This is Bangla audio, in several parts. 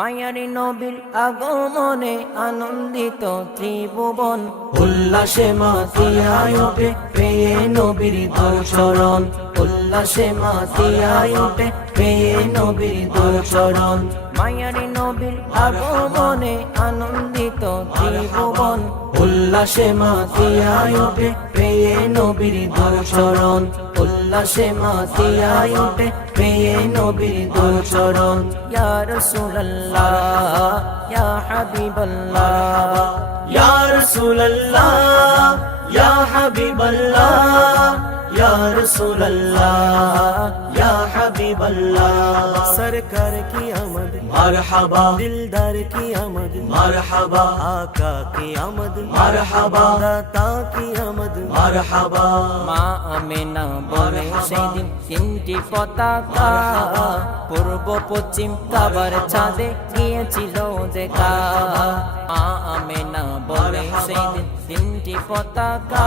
মায়ারি নবীর আগমনে আনন্দিত ত্রিভুবন, উল্লাসে মাতিয়ায় ওঠে পেয়ে নবীর দোচরণ, উল্লাসে মাতিয়ায় ওঠে পেয়ে নবীর দোচরণ। মায়ারি নবীর আগমনে আনন্দিত ত্রিভুবন, উল্লাসে মাতিয়ায় ওঠে পেয়ে নবীর দোচরণ, উল্লাসে মাতিয়ায় ওঠে পেয়ে নবীর দোচরণ। ইয়া রাসূলুল্লাহ ইয়া হাবিবাল্লাহ, ইয়া রাসূলুল্লাহ ইয়া হাবিবাল্লাহ, ইয়া রাসূলুল্লাহ ইয়া হাবিবাল্লাহ। सरकार की आमद मरहबा, दिलदार की आमद मरहबा, आका की आमद मरहबा, दाता की आमद मरहबा। মা আমেনা বলে সেদিন তিনটি পতাকা পূর্ব পশ্চিম কাবার ছাদে গিয়েছিল দেখা। মা আমেনা বলে সেদিন তিনটি পতাকা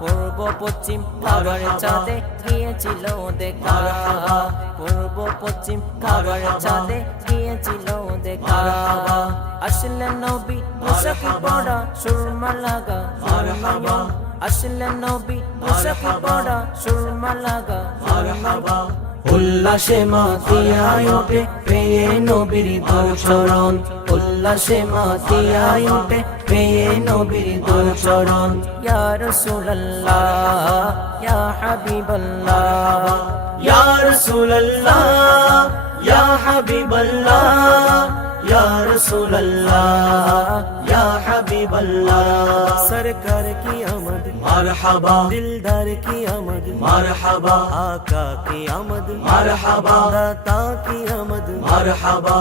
পূর্ব পশ্চিম কাবার ছাদে গিয়েছিল দেখা, পূর্ব পশ্চিম কাবার ছাদে গিয়েছিল দেখা। আসলেন নবী পোশাক পরা সুরমা লাগা নয়ন, আসলেন নবী পোশাক পরা সুরমা লাগা নয়ন। উল্লাসে মাতিয়ায় ওঠে পেয়ে নবীর দোচরণ, উল্লাসে মাতিয়ায় ওঠে পেয়ে নবীর দোচরণ। ইয়া রাসূলুল্লাহ ইয়া হাবিবাল্লাহ, ইয়া রাসূলুল্লাহ ইয়া হাবিবাল্লাহ, ইয়া রাসূলুল্লাহ ইয়া হাবিবাল্লাহ। सरकार की आमद मरहबा, दिलदार की आमद मरहबा, आका की आमद मरहबा, दाता की आमद मरहबा।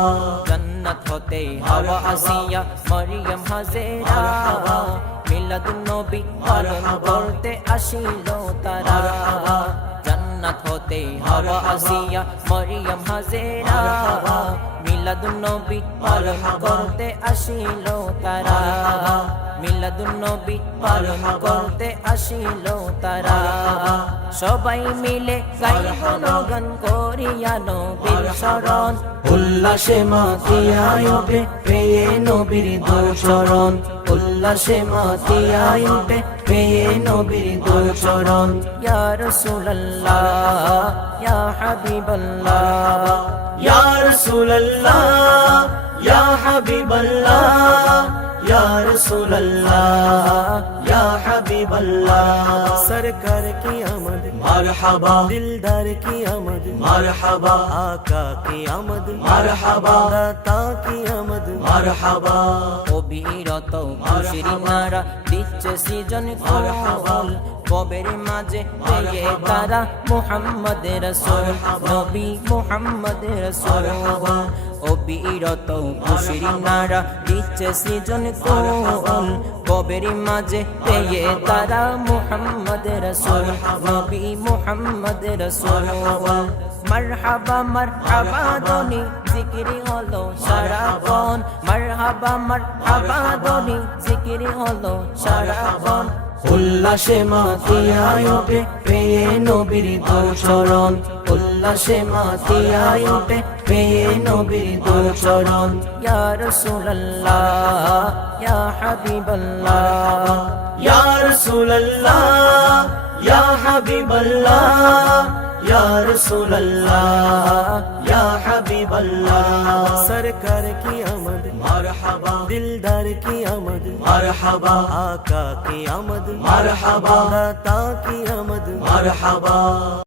जन्नत होते हवा आसिया मरियम हाजेरा मिलादुन नबी पालन करते आशिल तारा। जन्नत होते हवा आसिया मरियम हाजेरा मिलादुन नबी पालन करते आशिल तारा, মিলাদুন নবী পালন করতে আসিল তারা। সবাই মিলে গাইব গান করিয়া নবীর শরণ, উল্লাসে মাতিয়ায় ওঠে পেয়ে নবীর দোচরণ, উল্লাসে মাতিয়ায় ওঠে পেয়ে নবীর দোচরণ। ইয়া রাসূলুল্লাহ ইয়া হাবিবাল্লাহ, ইয়া রাসূলুল্লাহ ইয়া হাবিবাল্লাহ, ইয়া রাসূলুল্লাহ ইয়া হাবিবাল্লাহ। सरकार की आमद मरहबा, दिलदार की आमद मरहबा, आका की आमद मरहबा, दाता की आमद मरहबा। অবিরত খুশির নারা দিচ্ছে সৃজন কবুল, কবের মাঝে পেয়ে তারা মুহাম্মদ রাসূল, নবী মুহাম্মদ রাসূল। অবিরত খুশির নারা দিচ্ছে সৃজন কবুল, কবের মাঝে পেয়ে তারা মুহাম্মদ রাসূল, নবী মুহাম্মদ রাসূল। মারহাবা মারহাবা ধ্বনি জিকিরি হলো সারাক্ষণ, মারহাবা মারহাবা ধ্বনি জিকিরি হলো সারাক্ষণ। উল্লাসে মাতিয়ায় ওঠে পেয়ে নবীর দোচরণ, উল্লাসে মাতিয়ায় ওঠে পেয়ে নবীর দোচরণ। ইয়া রাসূলুল্লাহ ইয়া হাবিবাল্লাহ, ইয়া রাসূলুল্লাহ ইয়া হাবিবাল্লাহ, ইয়া রাসূলুল্লাহ ইয়া হাবিবাল্লাহ। सरकार की आमद मरहबा, दिलदार की आमद मरहबा, आका की आमद मरहबा, दाता की आमद मरहबा।